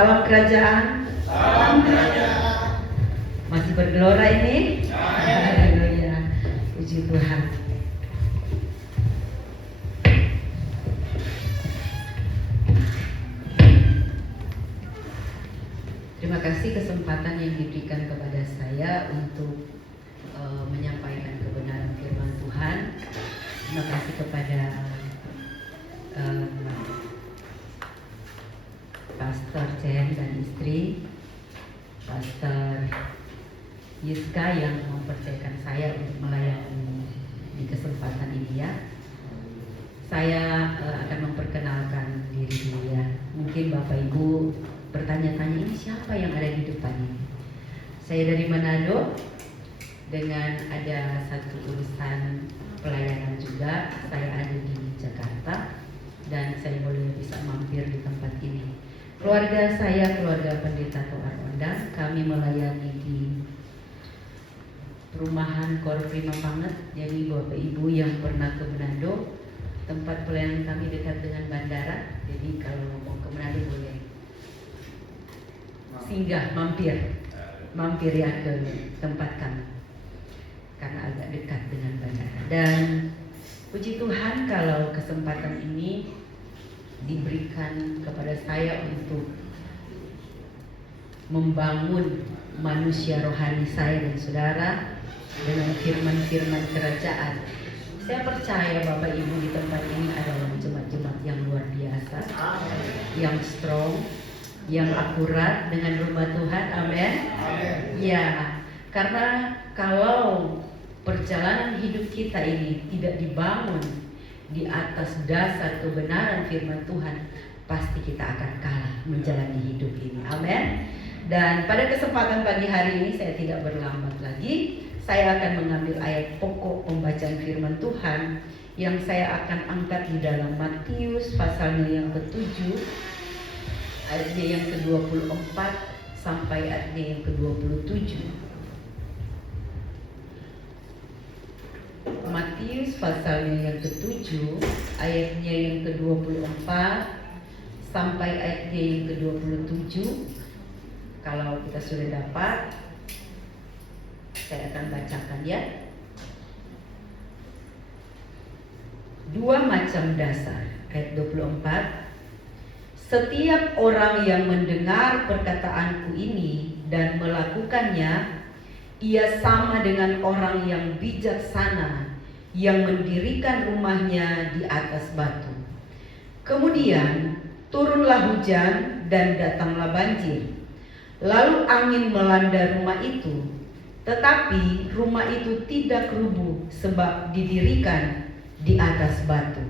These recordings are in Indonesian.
Salam kerajaan. Salam kerajaan. Masih bergelora ini? Haleluya. Puji Tuhan. Terima kasih kesempatan yang diberikan kepada saya untuk menyampaikan kebenaran firman Tuhan. Terima kasih kepada Pastor Chen dan istri, Pastor Yiska yang mempercayakan saya untuk melayani di kesempatan ini ya. Saya akan memperkenalkan diri dulu ya. Mungkin Bapak Ibu bertanya-tanya, ini siapa yang ada di depan ini? Saya dari Manado, dengan ada satu urusan pelayanan juga. Saya ada di Jakarta dan saya boleh bisa mampir di tempat ini. Keluarga saya, keluarga Pendeta Toar Ondang, kami melayani di perumahan Korprima Panget. Jadi Bapak Ibu yang pernah ke Manado, tempat pelayanan kami dekat dengan bandara. Jadi kalau mau ke Manado boleh singgah, mampir ya ke tempat kami, karena agak dekat dengan bandara. Dan puji Tuhan kalau kesempatan ini diberikan kepada saya untuk membangun manusia rohani saya dan saudara dengan firman-firman kerajaan. Saya percaya Bapak Ibu di tempat ini adalah jemaat-jemaat yang luar biasa, yang strong, yang akurat dengan rumah Tuhan. Amin. Ya, karena kalau perjalanan hidup kita ini tidak dibangun di atas dasar kebenaran firman Tuhan, pasti kita akan kalah menjalani hidup ini. Amin. Dan pada kesempatan pagi hari ini saya tidak berlambat lagi. Saya akan mengambil ayat pokok pembacaan firman Tuhan yang saya akan angkat di dalam Matius pasalnya yang ke-7 ayatnya yang ke-24 sampai ayatnya yang ke-27. Matius pasalnya yang ke-7 ayatnya yang ke-24 sampai ayatnya yang ke-27. Kalau kita sudah dapat, saya akan bacakan ya. Dua macam dasar. Ayat 24. Setiap orang yang mendengar perkataanku ini dan melakukannya, ia sama dengan orang yang bijaksana yang mendirikan rumahnya di atas batu. Kemudian turunlah hujan dan datanglah banjir. Lalu angin melanda rumah itu, tetapi rumah itu tidak rubuh sebab didirikan di atas batu.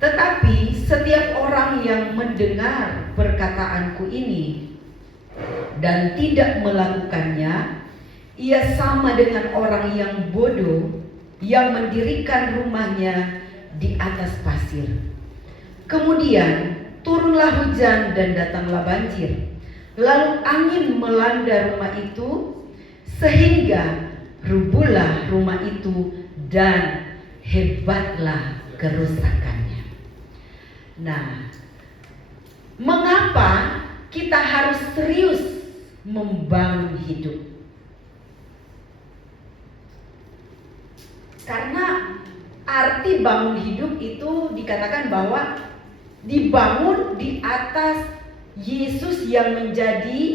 Tetapi setiap orang yang mendengar perkataanku ini dan tidak melakukannya, ia sama dengan orang yang bodoh yang mendirikan rumahnya di atas pasir. Kemudian turunlah hujan dan datanglah banjir. Lalu angin melanda rumah itu sehingga rubuhlah rumah itu dan hebatlah kerusakannya. Nah, mengapa kita harus serius membangun hidup? Karena arti bangun hidup itu dikatakan bahwa dibangun di atas Yesus yang menjadi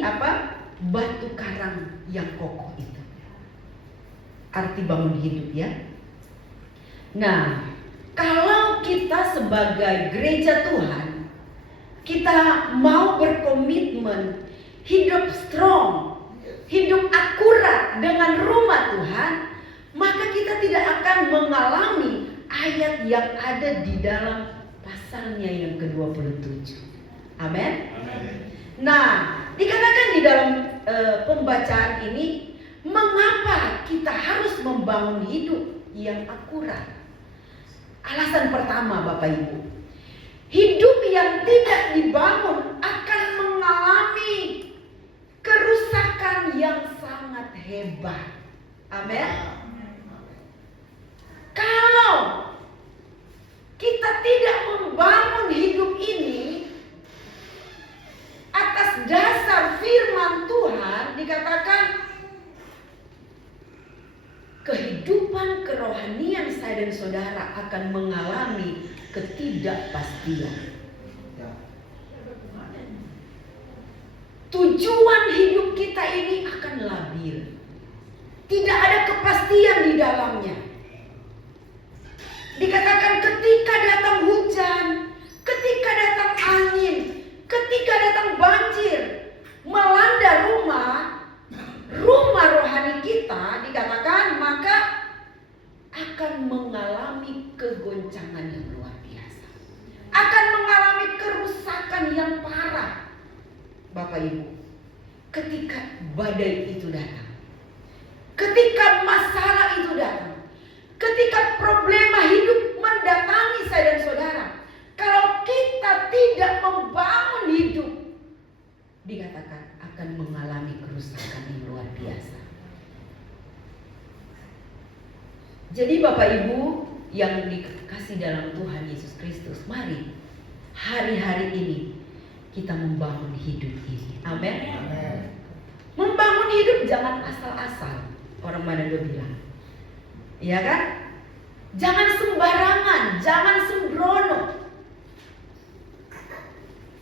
batu karang yang kokoh itu. Arti bangun hidup ya. Nah, kalau kita sebagai gereja Tuhan, kita mau berkomitmen hidup strong, hidup akurat dengan rumah Tuhan, maka kita tidak akan mengalami ayat yang ada di dalam pasalnya yang ke-27. Amin. Nah, dikatakan di dalam pembacaan ini, mengapa kita harus membangun hidup yang akurat? Alasan pertama Bapak Ibu, hidup yang tidak dibangun akan mengalami kerusakan yang sangat hebat. Amin. Kalau kita tidak membangun hidup ini atas atas dasar firman Tuhan dikatakan kehidupan kerohanian saya dan saudara akan mengalami ketidakpastian. Tujuan hidup kita ini akan labil. Tidak ada kepastian di dalamnya. Dikatakan ketika datang hujan, ketika datang angin, ketika datang banjir melanda rumah rohani kita, dikatakan maka akan mengalami kegoncangan yang luar biasa. Akan mengalami kerusakan yang parah. Bapak Ibu, ketika badai itu datang, ketika masalah itu datang, ketika problema hidup mendatangi saya dan saudara, kalau kita tidak membangun hidup, dikatakan akan mengalami kerusakan yang luar biasa. Jadi Bapak Ibu yang dikasih dalam Tuhan Yesus Kristus, mari hari-hari ini kita membangun hidup ini. Amin. Membangun hidup jangan asal-asal. Orang Manado bilang, ya kan? Jangan sembarangan, jangan sembrono.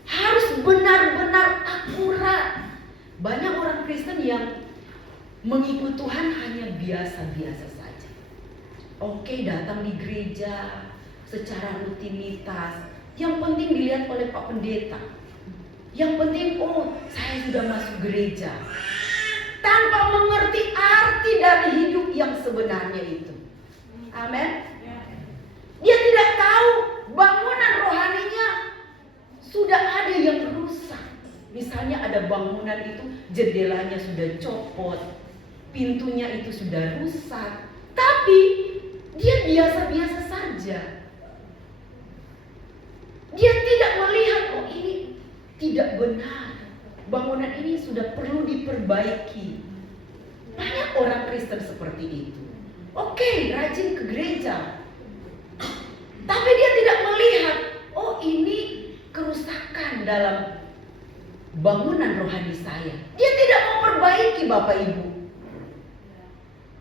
Harus benar-benar akurat. Banyak orang Kristen yang mengikut Tuhan hanya biasa-biasa saja. Oke, datang di gereja secara rutinitas. Yang penting dilihat oleh Pak Pendeta. Yang penting, saya sudah masuk gereja. Tanpa mengerti arti dari hidup yang sebenarnya itu. Amin. Dia tidak tahu bangunan rohaninya sudah ada yang rusak. Misalnya ada bangunan itu jendelanya sudah copot, pintunya itu sudah rusak. Tapi dia biasa-biasa saja. Dia tidak melihat, ini tidak benar. Bangunan ini sudah perlu diperbaiki. Banyak orang Kristen seperti itu. Oke, rajin ke gereja. Tapi dia tidak melihat, ini kerusakan dalam bangunan rohani saya. Dia tidak mau perbaiki, Bapak Ibu.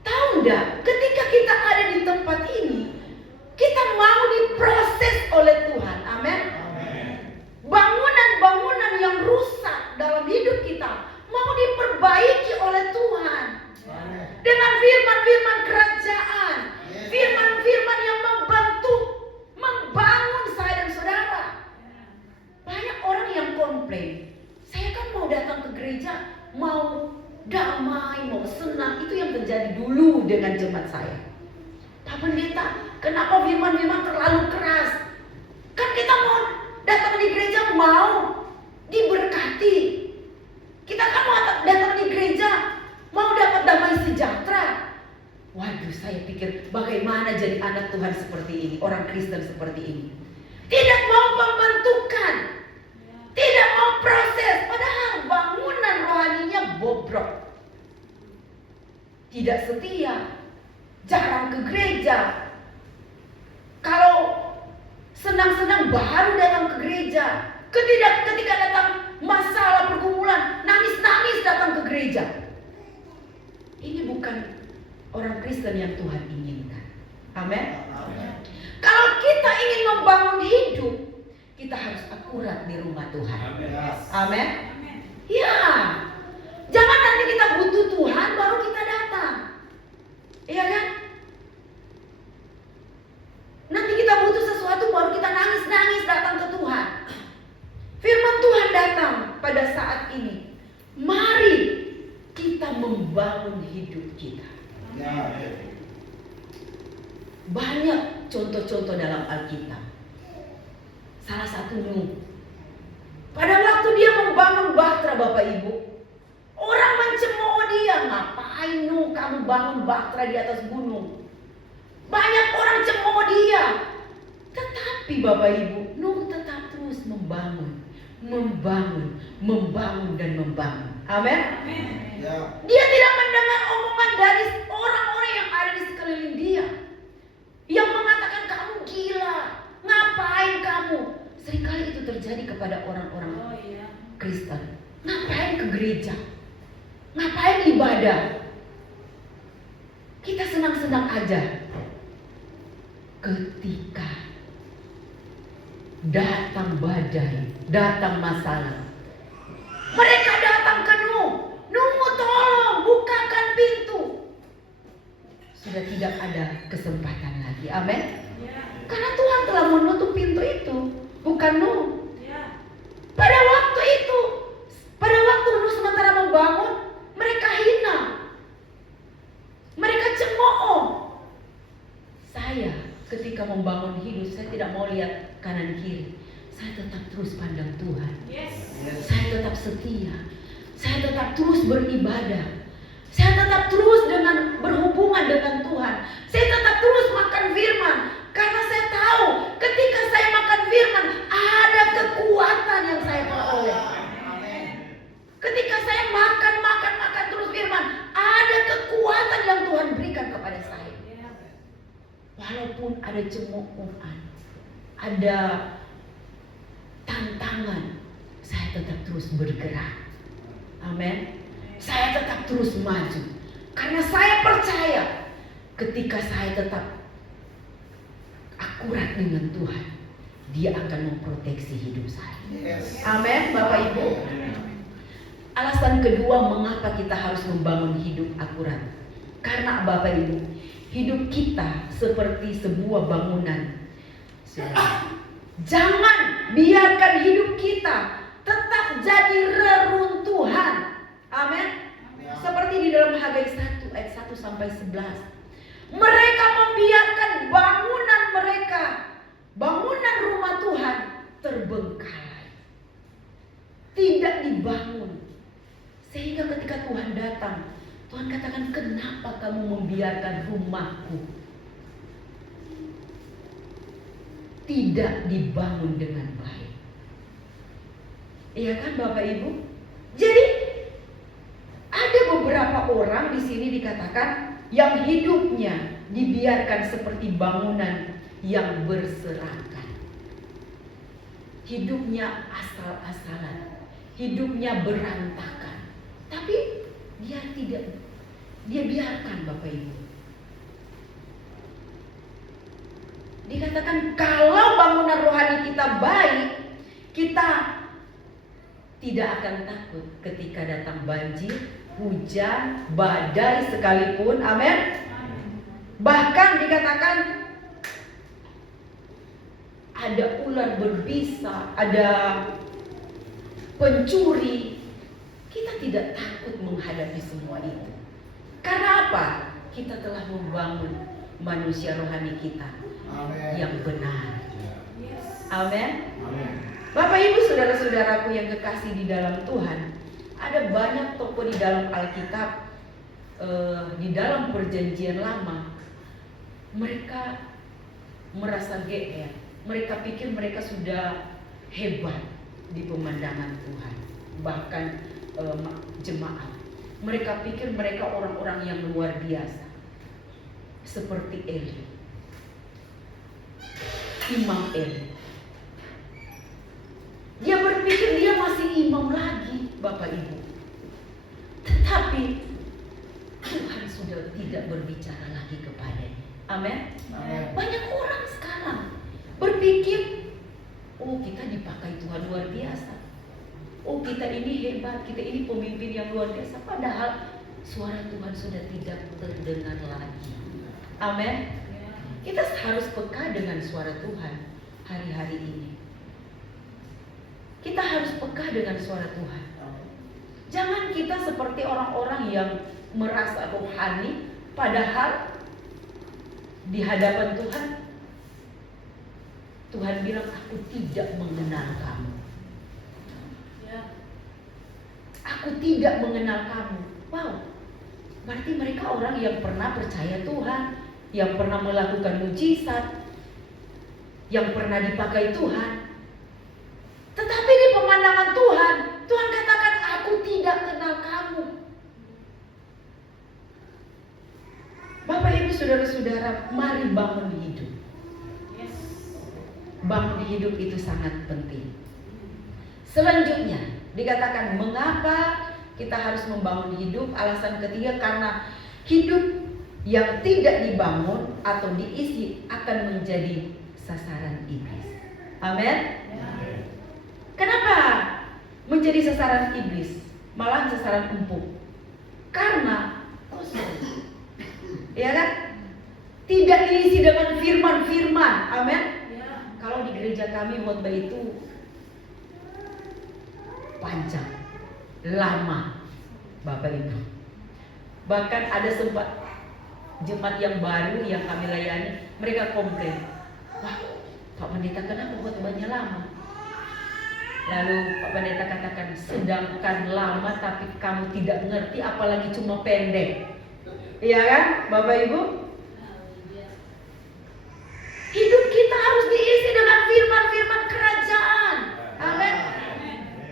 Tahu enggak, ketika kita ada di tempat ini, kita mau diproses oleh Tuhan. Amin. Bangunan-bangunan yang rusak dalam hidup kita mau diperbaiki oleh Tuhan. Dengan firman-firman kerajaan, firman-firman yang membangun saya dan saudara. Banyak orang yang komplain, saya kan mau datang ke gereja, mau damai, mau senang. Itu yang terjadi dulu dengan jemaat saya. Pak Pendeta, kenapa firman-firman terlalu keras? Kan kita mau datang di gereja, mau diberkati. Kita kan mau datang di gereja, mau dapat damai sejahtera. Waduh, saya pikir bagaimana jadi anak Tuhan seperti ini, orang Kristen seperti ini. Tidak mau pembentukan, tidak mau proses, padahal bangunan rohaninya bobrok. Tidak setia, jarang ke gereja. Kalau senang-senang baru datang ke gereja. Ketika datang masalah pergumulan, nangis-nangis datang ke gereja. Ini bukan orang Kristen yang Tuhan inginkan. Amin. Kalau kita ingin membangun hidup, kita harus akurat di rumah Tuhan. Amin. Ya. Jangan nanti kita butuh Tuhan baru kita datang. Iya kan? Nanti kita butuh sesuatu baru kita nangis-nangis datang ke Tuhan. Firman Tuhan datang pada saat ini. Mari kita membangun hidup kita. Banyak contoh-contoh dalam Alkitab. Salah satu Nuh. Pada waktu dia membangun bahtera, Bapak Ibu, orang mencemooh dia. Ngapain Nuh kamu bangun bahtera di atas gunung? Banyak orang cemooh dia. Tetapi Bapak Ibu, Nuh tetap terus membangun dan membangun. Amin. Dia tidak mendengar omongan dari orang-orang yang ada di sekeliling dia, yang mengatakan kamu gila, ngapain kamu? Seringkali itu terjadi kepada orang-orang Kristen. Ngapain ke gereja? Ngapain ibadah? Kita senang-senang aja. Ketika datang badai, datang masalah, mereka datang ke Nuh. Nuh, tolong bukakan pintu. Sudah tidak ada kesempatan lagi. Amin. Karena Tuhan telah menutup pintu itu, bukan Nuh. Pada waktu itu, pada waktu Nuh sementara membangun, mereka hina, mereka cemooh. Saya ketika membangun hidup, saya tidak mau lihat kanan kiri. Saya tetap terus pandang Tuhan. Saya tetap setia. Saya tetap terus beribadah. Saya tetap terus dengan berhubungan dengan Tuhan. Saya tetap terus makan firman. Karena saya tahu ketika saya makan firman, ada kekuatan yang saya peroleh. Ketika saya makan terus firman, ada kekuatan yang Tuhan berikan kepada saya. Walaupun ada cemoohan, ada tantangan, saya tetap terus bergerak. Amin. Saya tetap terus maju. Karena saya percaya ketika saya tetap akurat dengan Tuhan, Dia akan memproteksi hidup saya. Amin, Bapak Ibu. Alasan kedua mengapa kita harus membangun hidup akurat. Karena Bapak Ibu, hidup kita seperti sebuah bangunan. Jangan biarkan hidup kita tetap jadi reruntuhan. Amin. Seperti di dalam Hagai 1 ayat 1 sampai 11. Mereka membiarkan bangunan mereka, bangunan rumah Tuhan terbengkalai, tidak dibangun. Sehingga ketika Tuhan datang, Tuhan katakan, kenapa kamu membiarkan rumahku tidak dibangun dengan baik? Iya kan Bapak Ibu? Jadi ada beberapa orang di sini dikatakan yang hidupnya dibiarkan seperti bangunan yang berserakan. Hidupnya asal-asalan, hidupnya berantakan. Tapi dia biarkan Bapak Ibu. Dikatakan kalau bangunan rohani kita baik, kita tidak akan takut ketika datang banjir, hujan, badai sekalipun. Amin. Bahkan dikatakan ada ular berbisa, ada pencuri. Kita tidak takut menghadapi semua itu. Karena apa? Kita telah membangun manusia rohani kita yang benar. Amin. Bapak Ibu saudara-saudaraku yang kekasih di dalam Tuhan, ada banyak tokoh di dalam Alkitab, di dalam Perjanjian Lama, mereka merasa GR. Mereka pikir mereka sudah hebat di pemandangan Tuhan. Bahkan jemaat, mereka pikir mereka orang-orang yang luar biasa, seperti Eli, Imam Eli. Dia berpikir dia masih imam lagi, Bapak Ibu. Tetapi Tuhan sudah tidak berbicara lagi kepadanya. Amin. Banyak orang sekarang berpikir, oh kita dipakai Tuhan luar biasa, oh kita ini hebat, kita ini pemimpin yang luar biasa. Padahal suara Tuhan sudah tidak terdengar lagi. Amin. Kita harus peka dengan suara Tuhan hari-hari ini. Kita harus peka dengan suara Tuhan. Jangan kita seperti orang-orang yang merasa rohani, padahal di hadapan Tuhan, Tuhan bilang, aku tidak mengenal kamu. Aku tidak mengenal kamu. Wow, berarti mereka orang yang pernah percaya Tuhan, yang pernah melakukan mujizat, yang pernah dipakai Tuhan. Tetapi di pemandangan Tuhan, Tuhan katakan, aku tidak kenal kamu. Bapak Ibu saudara-saudara, mari bangun hidup. Bangun hidup itu sangat penting. Selanjutnya, Dikatakan mengapa kita harus membangun hidup. Alasan ketiga, karena hidup yang tidak dibangun atau diisi akan menjadi sasaran iblis. Amin. Kenapa menjadi sasaran iblis, malah sasaran empuk? Karena kosong, ya kan? Tidak diisi dengan firman-firman. Amin. Kalau di gereja kami khotbah itu panjang, lama, Bapak Ibu. Bahkan ada sempat jemaat yang baru yang kami layani, mereka komplain, wah Pak Pendeta kenapa khotbahnya lama? Lalu Pak Pendeta katakan, sedangkan lama tapi kamu tidak ngerti, apalagi cuma pendek. Iya kan Bapak Ibu? Hidup kita harus diisi dengan firman-firman kerajaan. Amin.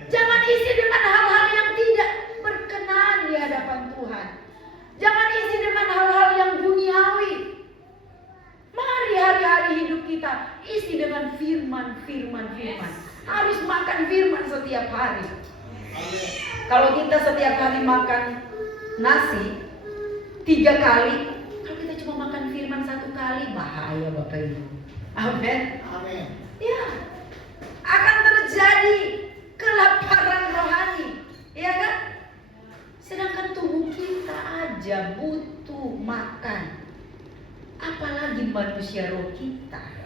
Jangan isi dengan hal-hal yang tidak berkenan di hadapan Tuhan. Jangan isi dengan hal-hal yang duniawi. Mari hari-hari hidup kita isi dengan firman. Harus makan firman setiap hari. Kalau kita setiap hari makan nasi 3 kali, kalau kita cuma makan firman 1 kali, bahaya Bapak Ibu. Amin. Ya, akan terjadi kelaparan rohani, ya kan? Sedangkan tubuh kita aja butuh makan, apalagi manusia roh kita.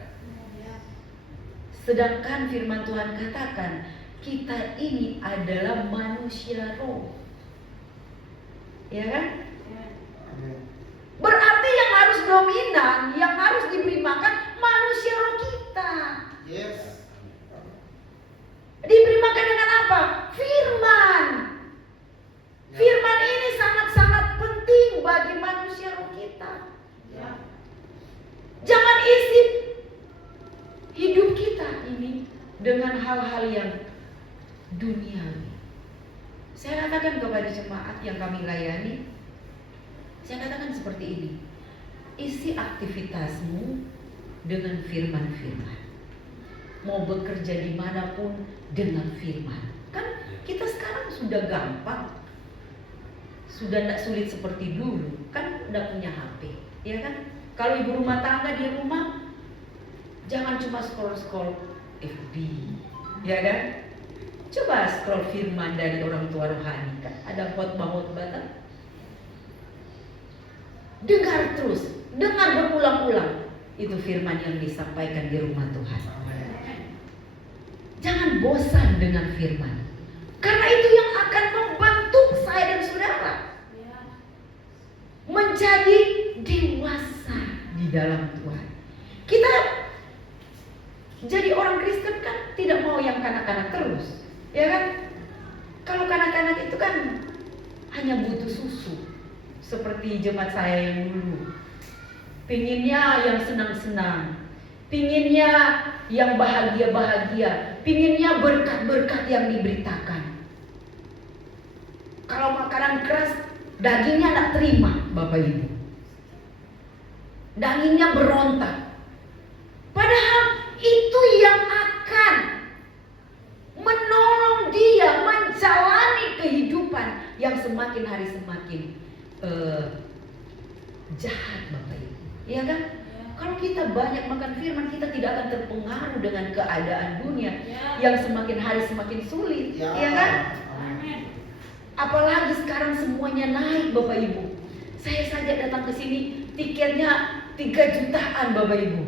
Sedangkan firman Tuhan katakan kita ini adalah manusia roh, ya kan? Berarti yang harus dominan, yang harus diberi makan manusia roh kita. Diberi makan dengan apa? Firman. Firman ini sangat-sangat penting bagi manusia roh kita. Jangan isi hidup kita ini dengan hal-hal yang duniawi. Saya katakan kepada jemaat yang kami layani, saya katakan seperti ini. Isi aktivitasmu dengan firman-firman. Mau bekerja dimanapun dengan firman. Kan kita sekarang sudah gampang, sudah tidak sulit seperti dulu. Kan udah punya HP, ya kan? Kalau ibu rumah tangga di rumah, jangan cuma scroll FB, ya kan? Coba scroll firman dari orang tua rohani, kan? Ada khotbah-khotbah kan? Dengar terus, dengar berulang-ulang. Itu firman yang disampaikan di rumah Tuhan. Jangan bosan dengan firman, karena itu yang akan membentuk saya dan saudara menjadi dewasa di dalam Tuhan. Kita jadi orang Kristen kan tidak mau yang kanak-kanak terus, ya kan? Kalau kanak-kanak itu kan hanya butuh susu, seperti jemaat saya yang dulu. Pinginnya yang senang-senang, pinginnya yang bahagia-bahagia, pinginnya berkat-berkat yang diberitakan. Kalau makanan keras, dagingnya tidak terima, Bapak Ibu. Dagingnya berontak. Padahal itu yang akan menolong dia menjalani kehidupan yang semakin hari semakin jahat, Bapak Ibu. Iya kan? Kalau kita banyak makan firman, kita tidak akan terpengaruh dengan keadaan dunia yang semakin hari semakin sulit, iya kan? Apalagi sekarang semuanya naik, Bapak Ibu. Saya saja datang ke sini tiketnya 3 jutaan, Bapak Ibu.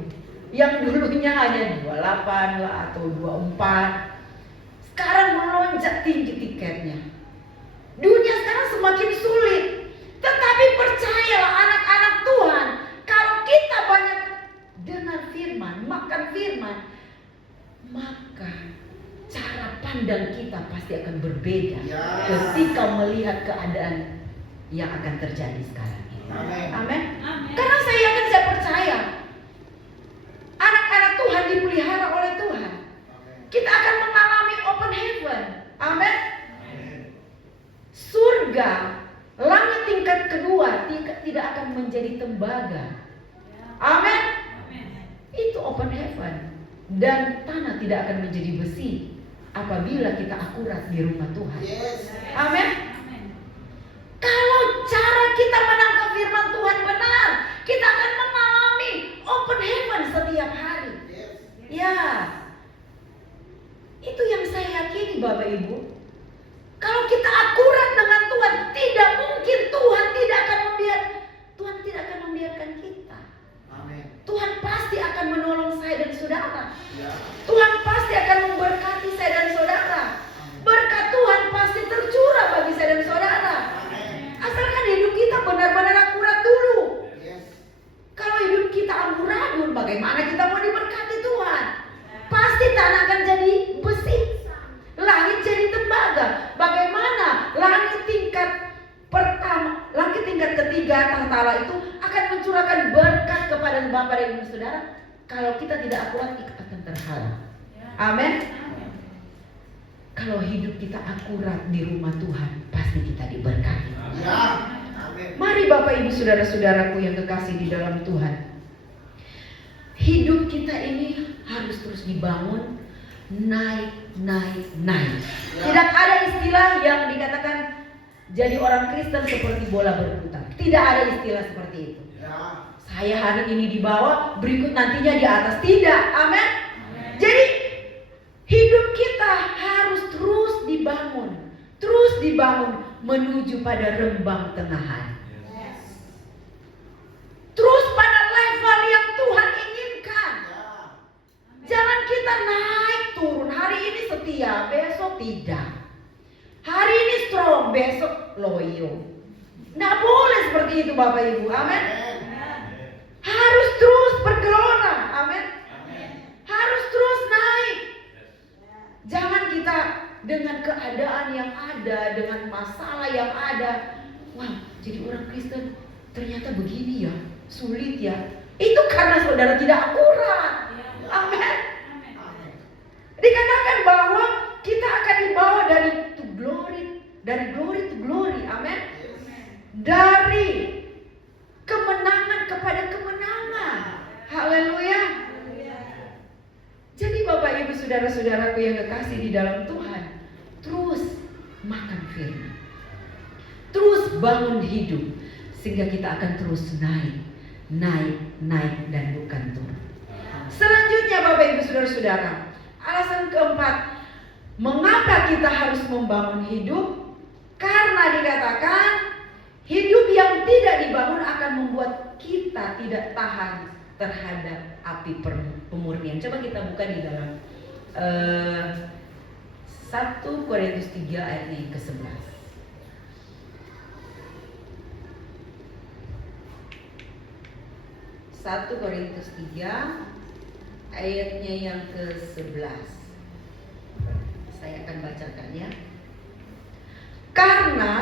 Yang dulunya hanya 28 lah atau 24. Sekarang melonjak tinggi tiketnya. Dunia sekarang semakin sulit. Tetapi percayalah anak-anak Tuhan, kalau kita banyak dengar firman, makan firman, maka cara pandang kita pasti akan berbeda ketika melihat keadaan yang akan terjadi sekarang ini. Amin. Karena saya yakin, saya percaya anak-anak Tuhan dipelihara oleh Tuhan. Kita akan mengalami open heaven. Amin. Surga, langit tingkat kedua tidak akan menjadi tembaga. Amin. Itu open heaven. Dan tanah tidak akan menjadi besi. apabila kita akurat di rumah Tuhan. Yes. Amin. Kalau cara kita menangkap firman Tuhan benar, kita akan mengalami open heaven setiap hari. Yes. Ya, itu yang saya yakini Bapak Ibu. Kalau kita akurat dengan Tuhan, tidak mungkin Tuhan tidak akan membiarkan kita. Amin. Tuhan pasti akan menolong saya dan saudara. Ya. Tuhan pasti akan memberkati saya dan saudara. Berkat Tuhan pasti tercurah bagi saya dan saudara. Amin. Asalkan hidup kita benar-benar akurat dulu. Yes. Kalau hidup kita amburadul, bagaimana kita mau diberkati Tuhan? Pasti tanah akan jadi besi, langit jadi tembaga. Bagaimana langit tingkat pertama, langit tingkat ketiga tahta Allah itu akan mencurahkan berkat kepada Bapak dan Ibu saudara? Kalau kita tidak akurat, kita akan terhalang. Amin. Kalau hidup kita akurat di rumah Tuhan, pasti kita diberkati. Ya. Amin. Mari Bapak Ibu saudara-saudaraku yang kekasih di dalam Tuhan, hidup kita ini harus terus dibangun, naik. Tidak ada istilah yang dikatakan jadi orang Kristen seperti bola berputar. Tidak ada istilah seperti itu. Ya. Saya hari ini di bawah, berikut nantinya di atas. Tidak, amin. Jadi hidup kita harus terus dibangun menuju pada rembang tengahan. Terus pada level yang Tuhan inginkan. Ya. Jangan kita naik turun, hari ini setia, besok tidak. Hari ini strong, besok loyo. Nggak boleh seperti itu Bapak Ibu, amin. Harus terus bergelora, amin. Harus terus naik. Jangan kita dengan keadaan yang ada, dengan masalah yang ada, wah jadi orang Kristen ternyata begini ya, sulit ya. Itu karena saudara tidak akurat. Amin. Dikatakan bahwa kita akan dibawa dari glory to glory, amin. Dari kemenangan kepada kemenangan. Haleluya. Jadi Bapak Ibu saudara-saudaraku yang kekasih di dalam Tuhan, terus makan firman, terus bangun hidup, sehingga kita akan terus naik dan bukan turun. Selanjutnya Bapak Ibu saudara-saudara, alasan keempat, mengapa kita harus membangun hidup? Karena dikatakan hidup yang tidak dibangun akan membuat kita tidak tahan terhadap api pemurnian. Coba kita buka di dalam 1 Korintus 3 ayatnya yang ke-11. 1 Korintus 3 ayatnya yang ke-11. Saya akan bacakan ya. Karena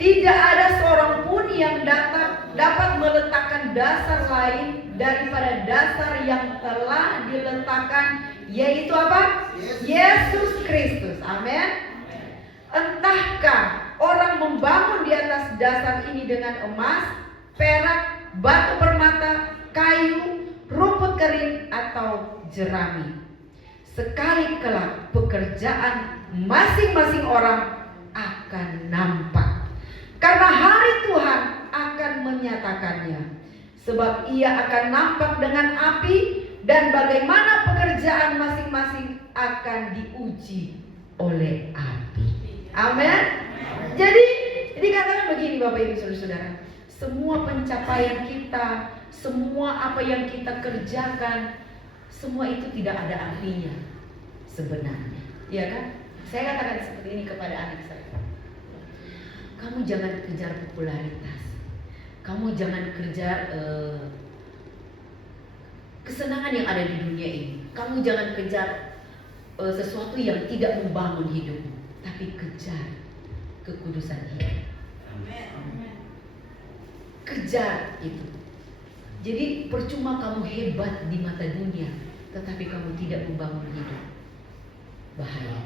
tidak ada seorang pun yang dapat meletakkan dasar lain daripada dasar yang telah diletakkan, yaitu apa? Yesus Kristus. Amin. Entahkah orang membangun di atas dasar ini dengan emas, perak, batu permata, kayu, rumput kering atau jerami. Sekali kelak pekerjaan masing-masing orang akan nampak, karena hari Tuhan akan menyatakannya. Sebab ia akan nampak dengan api, dan bagaimana pekerjaan masing-masing akan diuji oleh api. Amin. Jadi dikatakan begini Bapak Ibu Saudara-saudara, semua pencapaian kita, semua apa yang kita kerjakan, semua itu tidak ada apinya sebenarnya, ya kan? Saya katakan seperti ini kepada anak saya. Kamu jangan kejar popularitas. Kamu jangan kejar kesenangan yang ada di dunia ini. Kamu jangan kejar sesuatu yang tidak membangun hidupmu, tapi kejar kekudusan hidup. Kejar itu. Jadi percuma kamu hebat di mata dunia, tetapi kamu tidak membangun hidup. Bahaya.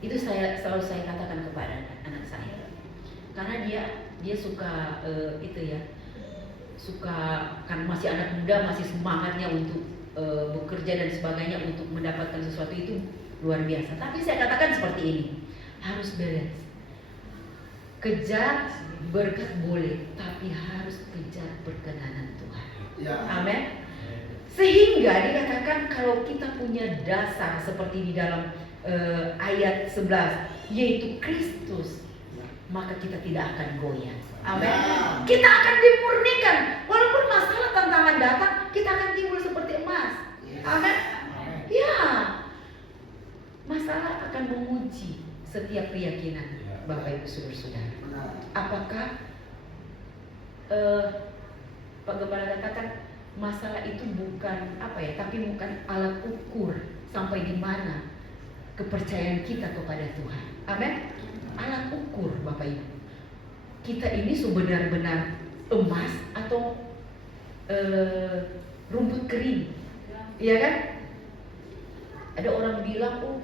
Itu selalu saya katakan kepada anak saya. Karena dia suka suka kan masih anak muda, masih semangatnya untuk bekerja dan sebagainya untuk mendapatkan sesuatu itu luar biasa. Tapi saya katakan seperti ini, harus balance. Kejar berkat boleh, tapi harus kejar perkenanan Tuhan. Ya. Amin. Sehingga dikatakan kalau kita punya dasar seperti di dalam ayat 11, yaitu Kristus, maka kita tidak akan goyah. Amin. Ya. Kita akan dimurnikan. Walaupun masalah tantangan datang, kita akan timbul seperti emas. Yes. Amin. Amin. Ya. Masalah akan menguji setiap keyakinan Bapak Ibu Saudara-saudara. Benar. Apakah Pak Gembala katakan masalah itu bukan apa ya, tapi bukan alat ukur sampai di mana kepercayaan kita kepada Tuhan. Amin. Alat ukur Bapak Ibu, kita ini sebenar-benar emas atau rumput kering, iya kan? Ada orang bilang, oh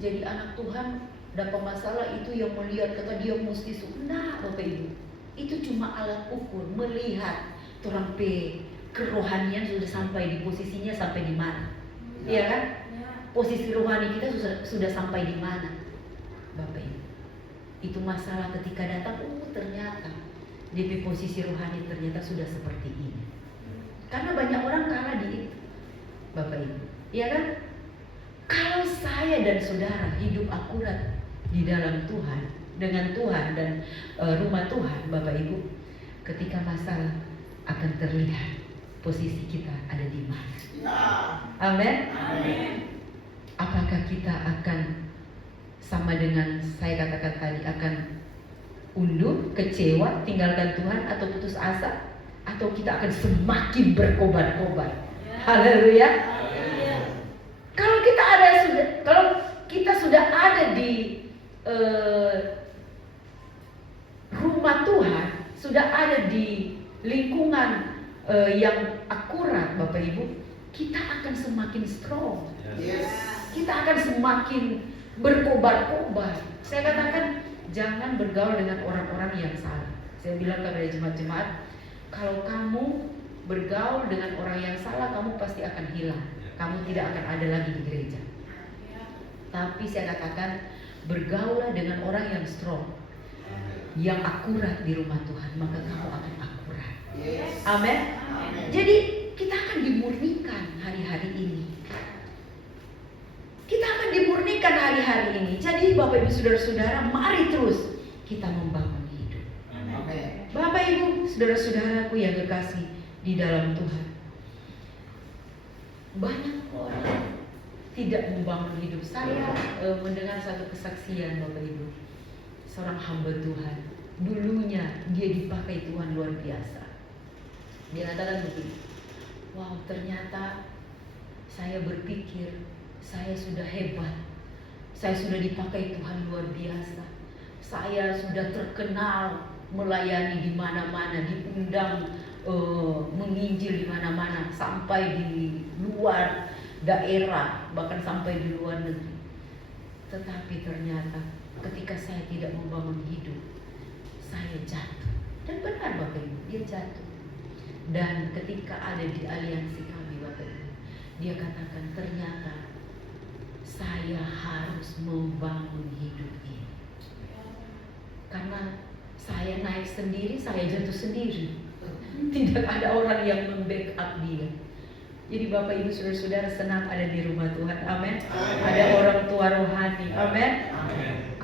jadi anak Tuhan dapat masalah itu yang melihat kata dia mesti nah Bapak Ibu, itu cuma alat ukur melihat orang kerohanian sudah sampai di posisinya sampai di mana, iya kan? Posisi rohani kita sudah sampai di mana, Bapak Ibu? Itu masalah ketika datang, ternyata di posisi rohani ternyata sudah seperti ini. Karena banyak orang kalah di itu, Bapak Ibu, iya kan? Kalau saya dan saudara hidup akurat di dalam Tuhan, dengan Tuhan dan rumah Tuhan, Bapak Ibu, ketika masalah akan terlihat posisi kita ada di mana. Ya. Amin. Amin. Apakah kita akan sama dengan saya katakan tadi, akan undur, kecewa, tinggalkan Tuhan, atau putus asa, atau kita akan semakin berkobar-kobar? Haleluya. Kalau kita sudah ada di rumah Tuhan, sudah ada di lingkungan yang akurat, Bapak Ibu, kita akan semakin strong. Yes. Kita akan semakin berkobar-kobar. Saya katakan jangan bergaul dengan orang-orang yang salah. Saya bilang kepada jemaat-jemaat, kalau kamu bergaul dengan orang yang salah, kamu pasti akan hilang. Kamu tidak akan ada lagi di gereja. Tapi saya katakan bergaullah dengan orang yang strong, yang akurat di rumah Tuhan, maka kamu akan akurat. Yes. Amin. Amin. Jadi kita akan dimurnikan hari-hari ini. Kita akan dimurnikan hari-hari ini. Jadi Bapak Ibu Saudara-saudara, mari terus kita membangun hidup. Amin. Bapak Ibu Saudara-saudaraku yang kekasih di dalam Tuhan, banyak orang tidak membangun hidup. Saya mendengar satu kesaksian Bapak Ibu, seorang hamba Tuhan, dulunya dia dipakai Tuhan luar biasa. Dia katakan begini, wow, ternyata saya berpikir saya sudah hebat, saya sudah dipakai Tuhan luar biasa, saya sudah terkenal melayani di mana-mana, diundang menginjil di mana-mana, sampai di luar daerah, bahkan sampai di luar negeri. Tetapi ternyata ketika saya tidak membangun hidup, saya jatuh. Dan benar Bapak Ibu, dia jatuh. Dan ketika ada di aliansi kami Bapak Ibu, dia katakan ternyata saya harus membangun hidup ini. Karena saya naik sendiri, saya jatuh sendiri. Tidak ada orang yang membackup dia. Jadi Bapak Ibu Saudara-saudara senang ada di rumah Tuhan. Amin. Ada orang tua rohani. Amin.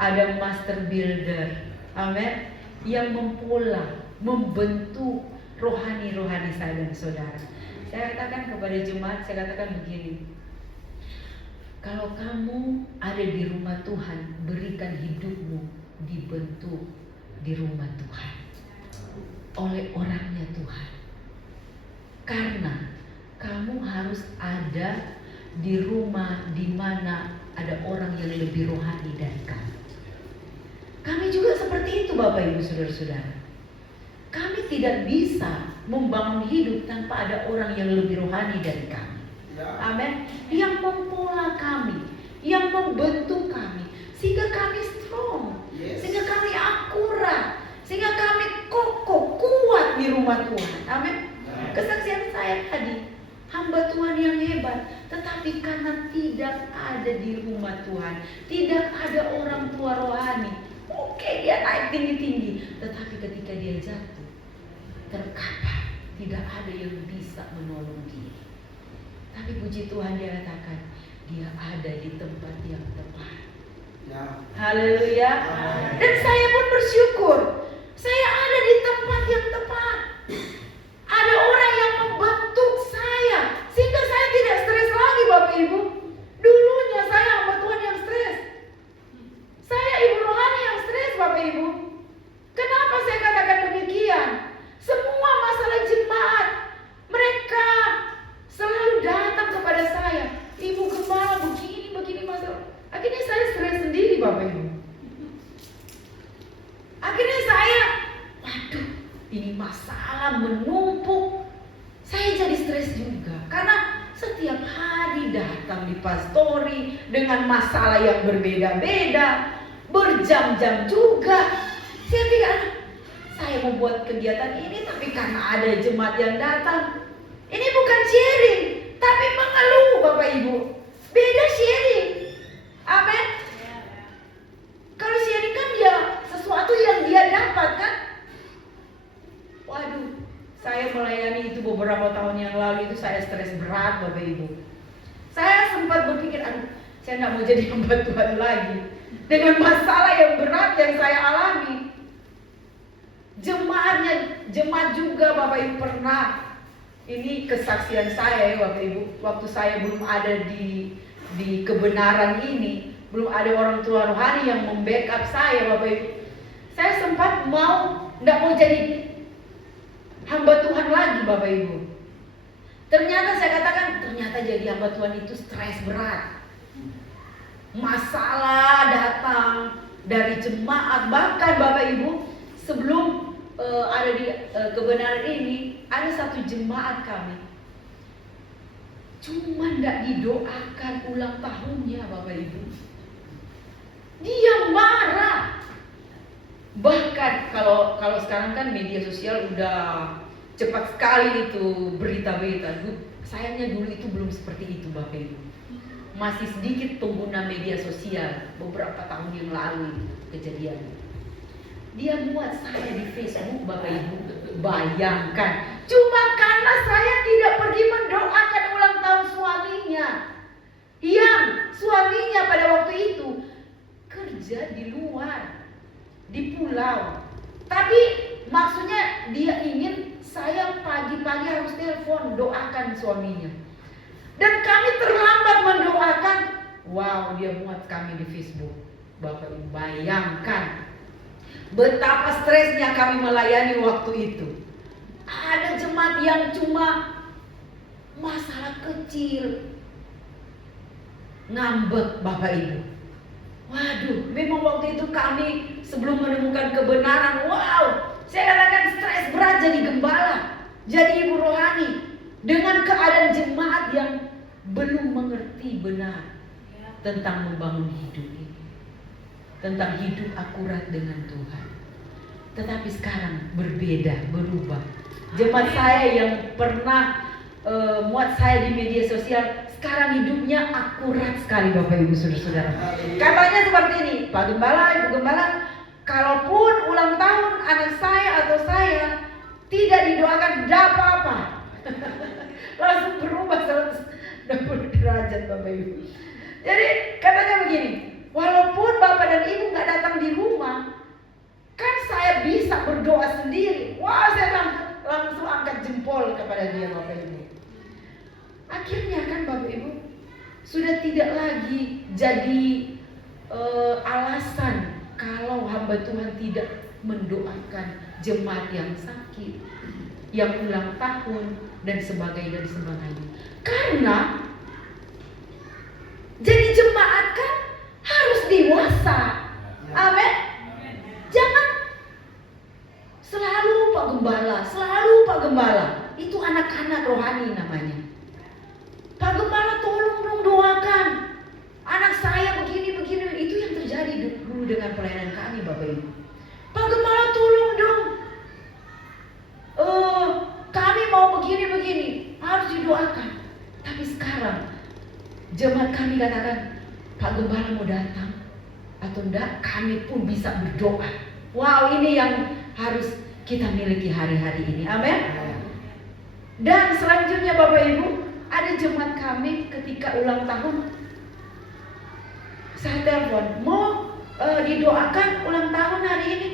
Ada master builder. Amin. Yang mempola, membentuk rohani-rohani saya dan saudara. Saya katakan kepada jemaat, saya katakan begini. Kalau kamu ada di rumah Tuhan, berikan hidupmu dibentuk di rumah Tuhan oleh orangnya Tuhan. Karena kamu harus ada di rumah di mana ada orang yang lebih rohani dari kamu. Kami juga seperti itu Bapak Ibu Saudara-saudara. Kami tidak bisa membangun hidup tanpa ada orang yang lebih rohani dari kami. Amin. Yang mempola kami, yang membentuk kami, sehingga kami strong, sehingga kami akurat, sehingga kami kokoh, kuat di rumah Tuhan. Amin. Kesaksian saya tadi, hamba Tuhan yang hebat, tetapi karena tidak ada di rumah Tuhan, tidak ada orang tua rohani. Oke, dia naik tinggi-tinggi, tetapi ketika dia jatuh, terkapar, tidak ada yang bisa menolong dia. Tapi puji Tuhan, dia katakan dia ada di tempat yang tepat. Ya. Haleluya. Dan saya pun bersyukur, saya ada di tempat yang tepat. Ada orang yang membentuk saya sehingga saya tidak stres lagi, Bapak Ibu. Dulunya saya hamba Tuhan yang stres, saya ibu rohani yang stres, Bapak Ibu. Kenapa saya katakan demikian? Semua masalah jemaat, mereka selalu datang kepada saya, Ibu Gembala begini masalah. Akhirnya saya stres sendiri, Bapak Ibu. Akhirnya saya, waduh, ini masalah menumpuk. Saya jadi stres juga karena setiap hari datang di pastori dengan masalah yang berbeda-beda, berjam-jam juga. Saya pikir, saya mau buat kegiatan ini, tapi karena ada jemaat yang datang, ini bukan sharing, tapi mengeluh, Bapak Ibu. Beda sharing. Amin. Kalau sharing kan dia sesuatu yang dia dapat kan. Waduh, saya melayani itu beberapa tahun yang lalu itu saya stres berat, Bapak Ibu. Saya sempat berpikir, aduh, saya nggak mau jadi hamba Tuhan lagi dengan masalah yang berat yang saya alami. Jemaat juga, Bapak Ibu, pernah. Ini kesaksian saya ya, Bapak Ibu. Waktu saya belum ada di kebenaran ini, belum ada orang tua rohani yang membackup saya, Bapak Ibu. Saya sempat nggak mau jadi hamba Tuhan lagi, Bapak Ibu. Ternyata saya katakan, ternyata jadi hamba Tuhan itu stres berat. Masalah datang dari jemaat, bahkan Bapak Ibu sebelum ada di kebenaran ini, ada satu jemaat kami cuma tidak didoakan ulang tahunnya, Bapak Ibu. Dia marah. Bahkan kalau sekarang kan media sosial udah cepat sekali itu berita-berita. Sayangnya dulu itu belum seperti itu, Bapak Ibu. Masih sedikit pengguna media sosial beberapa tahun yang lalu kejadiannya. Dia muat saya di Facebook, Bapak Ibu. Bayangkan, cuma karena saya tidak pergi mendoakan ulang tahun suaminya, yang suaminya pada waktu itu kerja di luar, di pulau. Tapi maksudnya dia ingin saya pagi-pagi harus telepon doakan suaminya. Dan kami terlambat mendoakan. Wow, dia muat kami di Facebook. Bapak Ibu, bayangkan betapa stresnya kami melayani waktu itu. Ada jemaat yang cuma masalah kecil ngambek, Bapak Ibu. Waduh, memang waktu itu kami sebelum menemukan kebenaran, wow, saya katakan stres berat jadi gembala, jadi ibu rohani dengan keadaan jemaat yang belum mengerti benar tentang membangun hidup ini, tentang hidup akurat dengan Tuhan. Tetapi sekarang berbeda, berubah. Jemaat saya yang pernah muat saya di media sosial, sekarang hidupnya akurat sekali, Bapak Ibu Saudara-saudara. Katanya seperti ini, Pak Gembala, Ibu Gembala, kalaupun ulang tahun anak saya atau saya tidak didoakan, tidak apa-apa. Langsung berubah 180 derajat, Bapak Ibu. Jadi katanya begini, walaupun Bapak dan Ibu nggak datang di rumah, kan saya bisa berdoa sendiri. Wah, saya langsung angkat jempol kepada dia, Bapak Ibu. Akhirnya kan Bapak Ibu sudah tidak lagi jadi alasan kalau hamba Tuhan tidak mendoakan jemaat yang sakit, yang ulang tahun dan sebagainya. Karena jadi jemaat kan harus dewasa. Amin. Jangan selalu Pak Gembala. Itu anak-anak rohani namanya. Pak Gembala, tolong dong doakan anak saya begini. Itu yang terjadi dulu dengan pelayanan kami, Bapak Ibu. Pak Gembala, tolong dong, kami mau begini, harus didoakan. Tapi sekarang jemaat kami katakan, Pak Gembala mau datang atau enggak, kami pun bisa berdoa. Wow, ini yang harus kita miliki hari-hari ini. Amin. Dan selanjutnya Bapak Ibu, ada jemaat kami ketika ulang tahun, saya telepon, mau didoakan ulang tahun hari ini.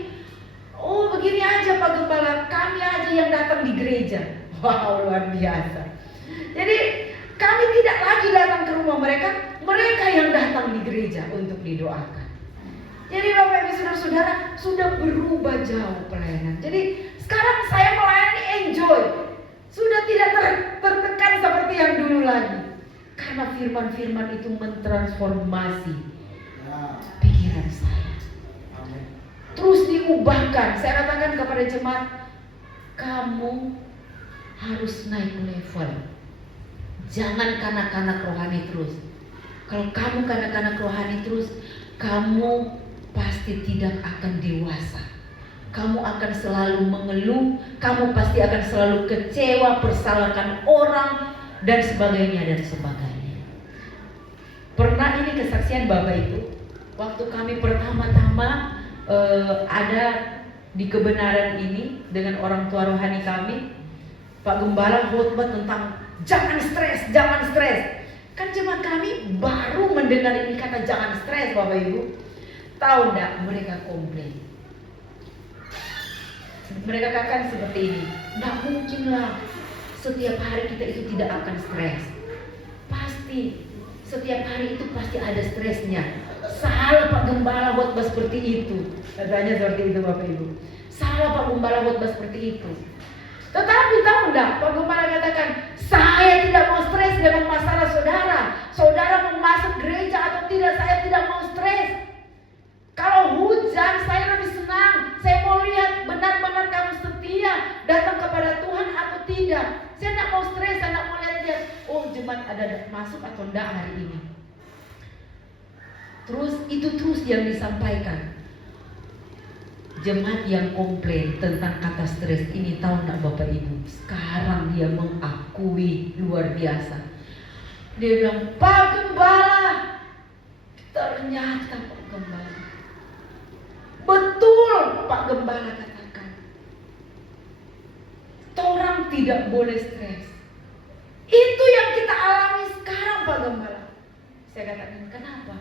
Oh begini aja Pak Gembala, kami aja yang datang di gereja. Wow, luar biasa. Jadi kami tidak lagi datang ke rumah mereka, mereka yang datang di gereja untuk didoakan. Jadi Bapak Ibu Saudara-saudara, sudah berubah jauh pelayanan. Jadi sekarang saya melayani enjoy, sudah tidak tertekan seperti yang dulu lagi. Karena firman-firman itu mentransformasi pikiran saya. Terus diubahkan. Saya katakan kepada jemaat, kamu harus naik level. Jangan kanak-kanak rohani terus. Kalau kamu kanak-kanak rohani terus, kamu pasti tidak akan dewasa. Kamu akan selalu mengeluh, kamu pasti akan selalu kecewa, persalahkan orang, dan sebagainya dan sebagainya. Pernah ini kesaksian Bapak itu, waktu kami pertama-tama ada di kebenaran ini dengan orang tua rohani kami, Pak Gembala khotbah tentang jangan stres, jangan stres. Kan jemaat kami baru mendengar ini kata jangan stres Bapak Ibu. Tahu enggak, mereka komplain. Mereka katakan seperti ini, enggak mungkinlah setiap hari kita itu tidak akan stres. Pasti setiap hari itu pasti ada stresnya. Salah Pak Gembala khotbah seperti itu. Katanya seperti itu Bapak Ibu. Salah Pak Gembala khotbah seperti itu. Tetapi tahu enggak, Pak Gembala katakan, saya tidak mau stres dengan masalah saudara. Saudara mau masuk gereja atau tidak, saya tidak mau stres. Kalau hujan saya lebih senang. Saya mau lihat benar-benar kamu setia datang kepada Tuhan atau tidak. Saya tidak mau stres, saya tidak mau lihat oh jemaat ada masuk atau enggak hari ini. Terus itu terus yang disampaikan. Jemaat yang komplain tentang kata stres ini, tahu enggak Bapak Ibu, sekarang dia mengakui luar biasa. Dia bilang, Pak Gembala, ternyata Pak Gembala, betul Pak Gembala katakan, orang tidak boleh stres. Itu yang kita alami sekarang Pak Gembala. Saya katakan, kenapa?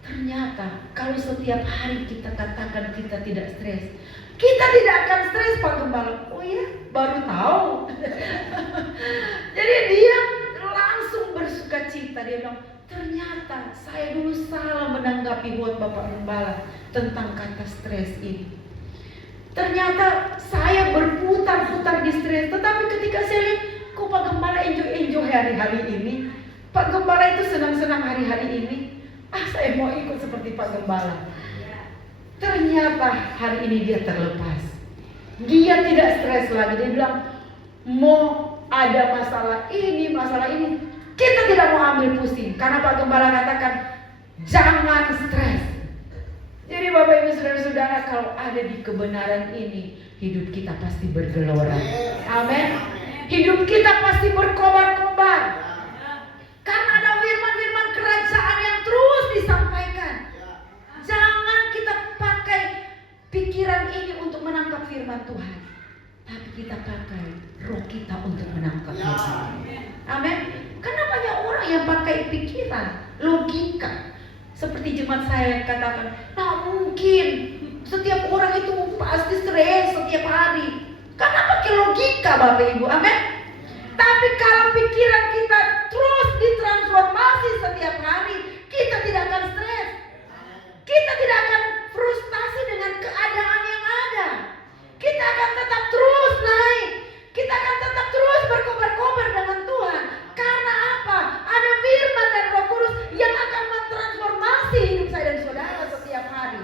Ternyata kalau setiap hari kita katakan kita tidak stres, kita tidak akan stres Pak Gembala. Oh ya, baru tahu. Jadi dia langsung bersuka cita. Dia bilang, ternyata saya dulu salah menanggapi buat Bapak Gembala tentang kata stres ini. Ternyata saya berputar-putar di stres. Tetapi ketika saya lihat, kok Pak Gembala enjoy hari-hari ini, Pak Gembala itu senang-senang hari-hari ini. Saya mau ikut seperti Pak Gembala. Ternyata hari ini dia terlepas. Dia tidak stres lagi. Dia bilang, mau ada masalah ini, kita tidak mau ambil pusing. Karena Pak Gembala katakan, jangan stres. Jadi Bapak Ibu Saudara-saudara, kalau ada di kebenaran ini, hidup kita pasti bergelora. Amin. Hidup kita pasti berkobar-kobar. Karena ada firman-firman kerajaan yang terus disampaikan. Jangan kita pakai pikiran ini untuk menangkap firman Tuhan, tapi kita pakai roh kita untuk menangkap firman. Amin. Karena banyak orang yang pakai pikiran, logika. Seperti jemaat saya katakan, nah mungkin setiap orang itu pasti stres setiap hari. Karena pakai logika Bapak Ibu. Amin. Tapi kalau pikiran kita terus ditransformasi setiap hari, kita tidak akan stres. Kita tidak akan frustasi dengan keadaan yang ada. Kita akan tetap terus naik. Kita akan tetap terus berkobar-kobar dengan Tuhan. Karena apa? Ada firman dan Roh Kudus yang akan mentransformasi hidup saya dan saudara setiap hari.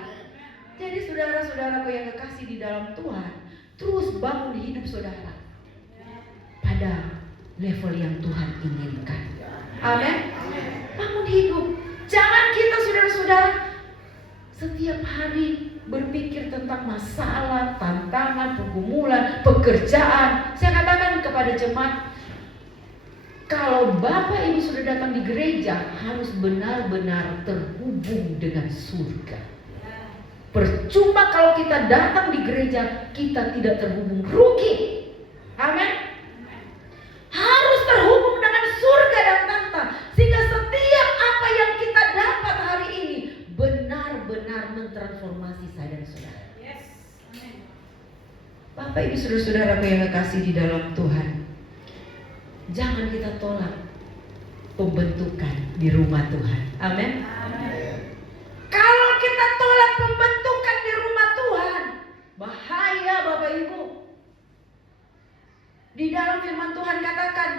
Jadi saudara-saudaraku yang kekasih di dalam Tuhan, terus bangun hidup saudara pada level yang Tuhan inginkan. Amin. Bangun hidup. Jangan kita saudara-saudara setiap hari berpikir tentang masalah, tantangan, pergumulan, pekerjaan. Saya katakan kepada jemaat, Kalau Bapak Ibu sudah datang di gereja, harus benar-benar terhubung dengan surga. Percuma kalau kita datang di gereja, kita tidak terhubung, rugi. Amin. Harus terhubung dengan surga dan tahta, sehingga setiap apa yang kita dapat hari ini benar-benar mentransformasi saya dan saudara. Bapak Ibu saudara-saudara yang kekasih di dalam Tuhan, jangan kita tolak pembentukan di rumah Tuhan. Amin. Kalau kita tolak pembentukan di rumah Tuhan, bahaya Bapak Ibu. Di dalam firman Tuhan katakan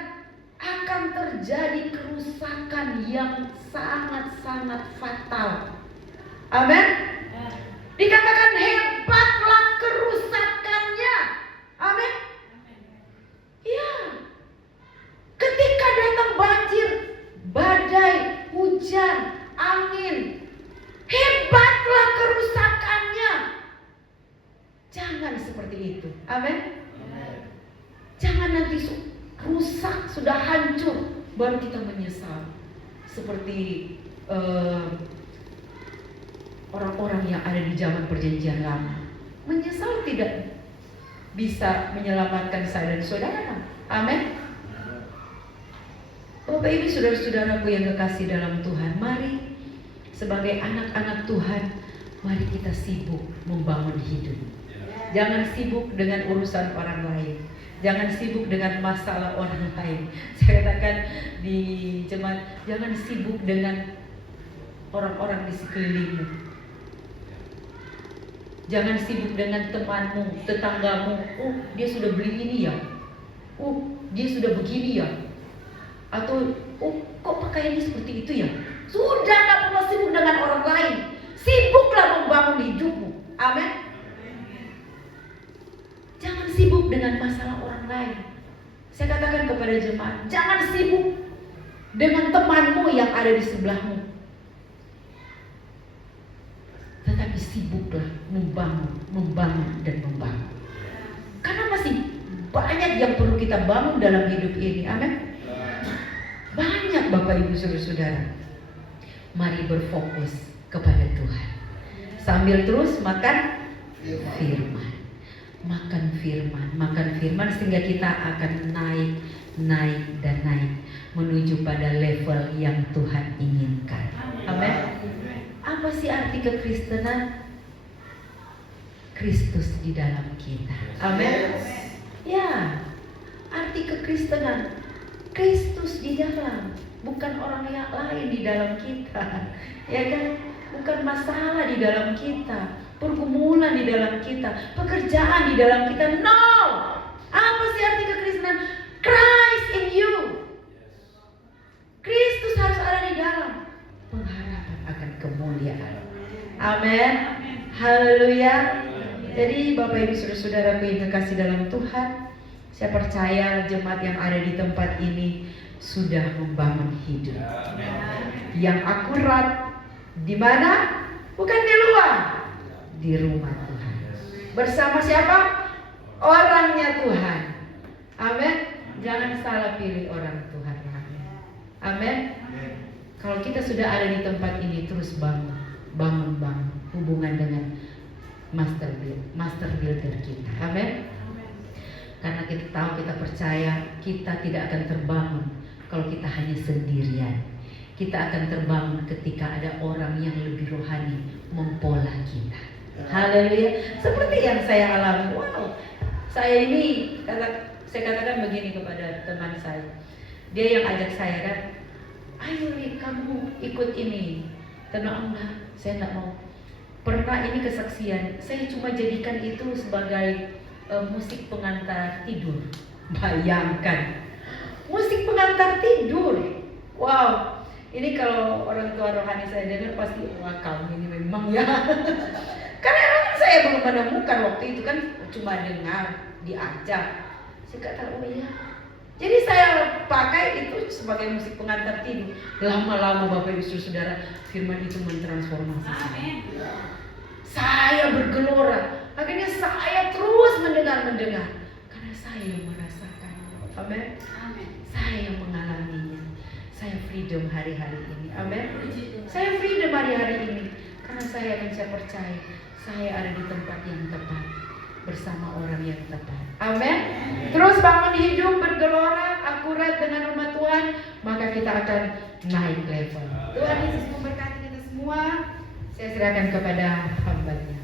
akan terjadi kerusakan yang sangat-sangat fatal. Amin. Dikatakan hebatlah kerusakannya. Amin. Ya. Ketika datang banjir, badai, hujan, angin, hebatlah kerusakannya. Jangan seperti itu. Amin. Jangan nanti rusak, sudah hancur, baru kita menyesal. Seperti orang-orang yang ada di zaman perjanjian lama. Menyesal tidak bisa menyelamatkan saya dan saudara. Amin. Bapak Ibu saudara-saudaraku yang kekasih dalam Tuhan, mari sebagai anak-anak Tuhan, mari kita sibuk membangun hidup. Jangan sibuk dengan urusan orang lain. Jangan sibuk dengan masalah orang lain. Saya katakan di jemaat, jangan sibuk dengan orang-orang di sekelilingmu. Jangan sibuk dengan temanmu, tetanggamu. Oh, dia sudah beli ini ya. Oh, dia sudah begini ya. Atau, oh, kok pakaiannya seperti itu ya. Sudah, gak perlu sibuk dengan orang lain. Sibuklah membangun hidupmu. Amin. Jangan sibuk dengan masalah orang lain. Saya katakan kepada jemaat, jangan sibuk dengan temanmu yang ada di sebelahmu, tetapi sibuklah membangun dan membangun. Karena masih banyak yang perlu kita bangun dalam hidup ini. Amin. Banyak Bapak Ibu saudara-saudara. Mari berfokus kepada Tuhan, sambil terus makan firman. Makan firman sehingga kita akan naik menuju pada level yang Tuhan inginkan. Amin. Apa sih arti kekristenan? Kristus di dalam kita. Amin. Ya, arti kekristenan Kristus di dalam, bukan orang yang lain di dalam kita. Ya kan? Bukan masalah di dalam kita, pergumulan di dalam kita, pekerjaan di dalam kita. No. Apa sih arti kekristenan? Christ in you. Kristus harus ada di dalam. Pengharapan akan kemuliaan. Amin. Haleluya. Jadi Bapak Ibu saudara-saudaraku yang kekasih dalam Tuhan, saya percaya jemaat yang ada di tempat ini sudah membangun hidup yang akurat. Di mana? Bukan di luar, di rumah Tuhan. Bersama siapa? Orangnya Tuhan. Amin. Jangan salah pilih orang Tuhan. Amin. Kalau kita sudah ada di tempat ini, terus bangun hubungan dengan master builder kita. Amin. Karena kita tahu, kita percaya kita tidak akan terbangun kalau kita hanya sendirian. Kita akan terbangun ketika ada orang yang lebih rohani mempola kita. Haleluya. Seperti yang saya alami. Wow. Saya katakan begini kepada teman saya. Dia yang ajak saya kan, ayo Li, kamu ikut ini. Tenang, enggak, saya enggak mau. Pernah ini kesaksian, saya cuma jadikan itu sebagai musik pengantar tidur. Bayangkan, musik pengantar tidur. Wow. Ini kalau orang tua rohani saya dengar pasti, wah kamu ini memang ya. Karena saya belum menemukan waktu itu kan, cuma dengar, diajak. Saya kata, oh iya. Jadi saya pakai itu sebagai musik pengantar tidur. Lama-lama Bapak Ibu saudara, firman itu mentransformasi saya. Saya bergelora. Akhirnya saya terus mendengar. Karena saya yang merasakan. Amin. Saya yang mengalami. freedom hari-hari ini. Amin. Saya freedom hari-hari ini karena saya percaya saya ada di tempat yang tepat bersama orang yang tepat. Amin. Terus bangun hidup bergelora akurat dengan rumah Tuhan, maka kita akan naik level. Tuhan Yesus memberkati kita semua. Saya serahkan kepada hamba-Nya.